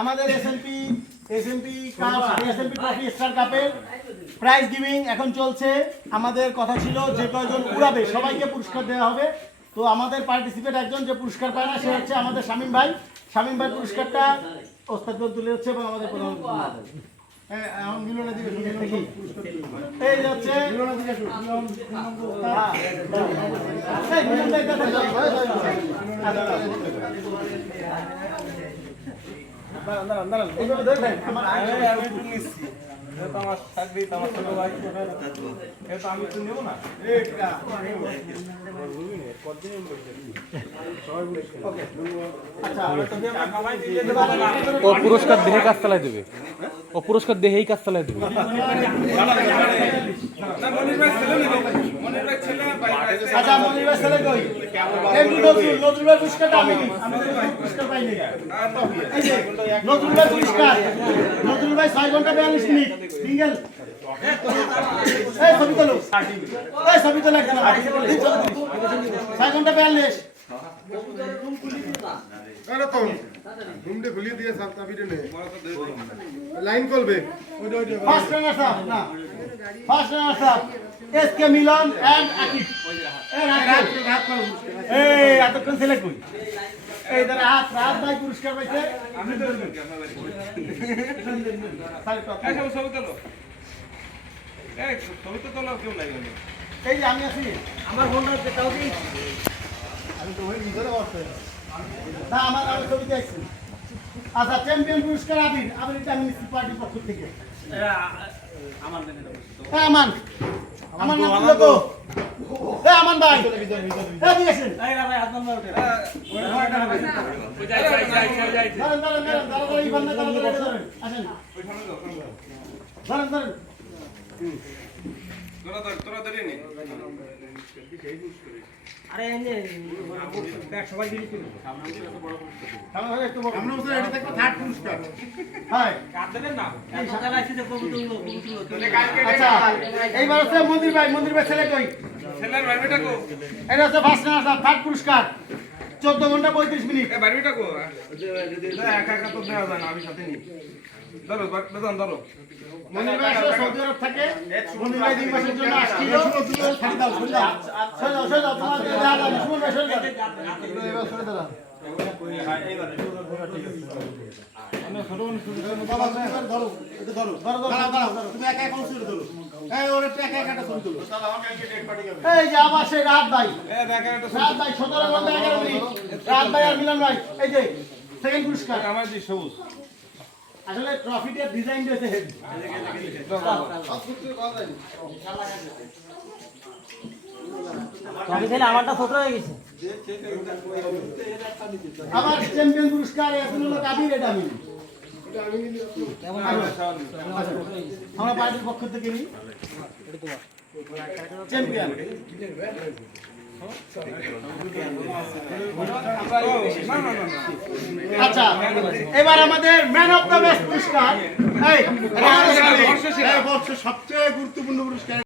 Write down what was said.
আমাদের SMP cup SMP trophy star কাপের prize giving এখন চলছে। আমাদের কথা ছিল যে কয়জন উড়াবে সবাইকে পুরস্কার দেওয়া হবে। তো আমাদের পার্টিসিপেট একজন যে পুরস্কার পায় না সে হচ্ছে আমাদের শামীম ভাই। শামীম ভাই পুরস্কারটা ওস্তাদ তুলে হচ্ছে এবং আমাদের প্রধান এই যাচ্ছে আমার থাকবে আমার ছোট ভাই এটা আমি তো নেব না ও পুরস্কার দেহে কাজ চালাই দেবে, ও পুরস্কার দেহেই কাজ চালাই দেবে। আচ্ছা মনির ভাই ছেলে কই? এমনি নজরুল ভাই পুরস্কারটা আমি পুরস্কার পাইনি। এই যে নজরুল ভাই পুরস্কার, নজরুল ভাই 6 ঘন্টা 42 মিনিট সিঙ্গেল। এই ছবি তোলো, এই ছবি তোলো একটা 6 ঘন্টা 42। আরে তো ঘুমটে খুলিয়ে দিয়ে সব চাবিটা নে লাইন করবে ফার্স্ট রানার আপ না, first runner up SK Milan and Akib. এই এতক্ষণ ছেলে কই? এই দাঁড়া হাত ভাই পুরস্কার পাইছে। আমি তো ছবি তোলো, ছবি তো তোলার কেউ নাই। এই যে আমি আছি, আমার ফোনটা দেখাও দি। আমি তো ওই ভিতরে বসে না, আমার ছবিতে আছি। আচ্ছা চ্যাম্পিয়ন পুরস্কার আবির, এটা আমি নিচ্ছি পার্টির পক্ষ থেকে। আমার আমান নাম দিল তো। এই আমান ভাই এই দিয়েছেন। এই ভাই হাত নাম্বার ওঠে। ওই যাই দাঁড়ান এই বান্না দাঁড়ান আসেন দাঁড়ান তোরা ধরে নি। আরে এই যে ব্যাগ সবাই দিলি তো সামনে এত বড় পুরস্কার। সামনে একটু বড় আমরা বলছি এটা দেখো থার্ড পুরস্কার। হ্যাঁ কাট দেবেন না, এই সকালে আইছে যে কবুতর আচ্ছা এইবার হচ্ছে মন্দির ভাই ছেলে কই? ছেলের বাড়িটা কো? এটা হচ্ছে ফার্স্ট রানার থার্ড পুরস্কার 14 ঘন্টা 35 মিনিট। এই বাড়িটা কো? একা একা তো দেওয়া যায় না, আমি সাথে নি। ধরো বেতন ধরো। মন্দির ভাই আসলে সৌদি আরব থাকে। মন্দির ভাই 2 মাসের জন্য আসছিল। খালি দাও সরে দাও তোমার দেয়া দাও সুমন ভাই সরে দাও। এবার সরে দাও। আমি ছোট বাবা ধরো এটা ধরো তুমি একা একা ছুরি ধরো। এই ওরে একা একাটা ছুরি ধরো। শালা আমাকে আইকে ডেট পার্টি করবে। এই যে আবার সেই রাত ভাই। এই দেখা একটা রাত ভাই 17 ঘন্টা 11 মিনিট। রাত ভাই আর মিলন ভাই এই যে সেকেন্ড পুরস্কার। আমার যে সবুজ আসলে ট্রফিটার ডিজাইন দিয়েছে হেভি। আমি খেলে আমারটা ছোট হয়ে গেছে। আবার চ্যাম্পিয়ন পুরস্কার এখন হলো কাবির, এটা আমি আমরা পার্টির পক্ষ থেকে নিই চ্যাম্পিয়ন। আচ্ছা এবার আমাদের ম্যান অফ দ্য ম্যাচ পুরস্কার। এই সবচেয়ে গুরুত্বপূর্ণ পুরস্কার।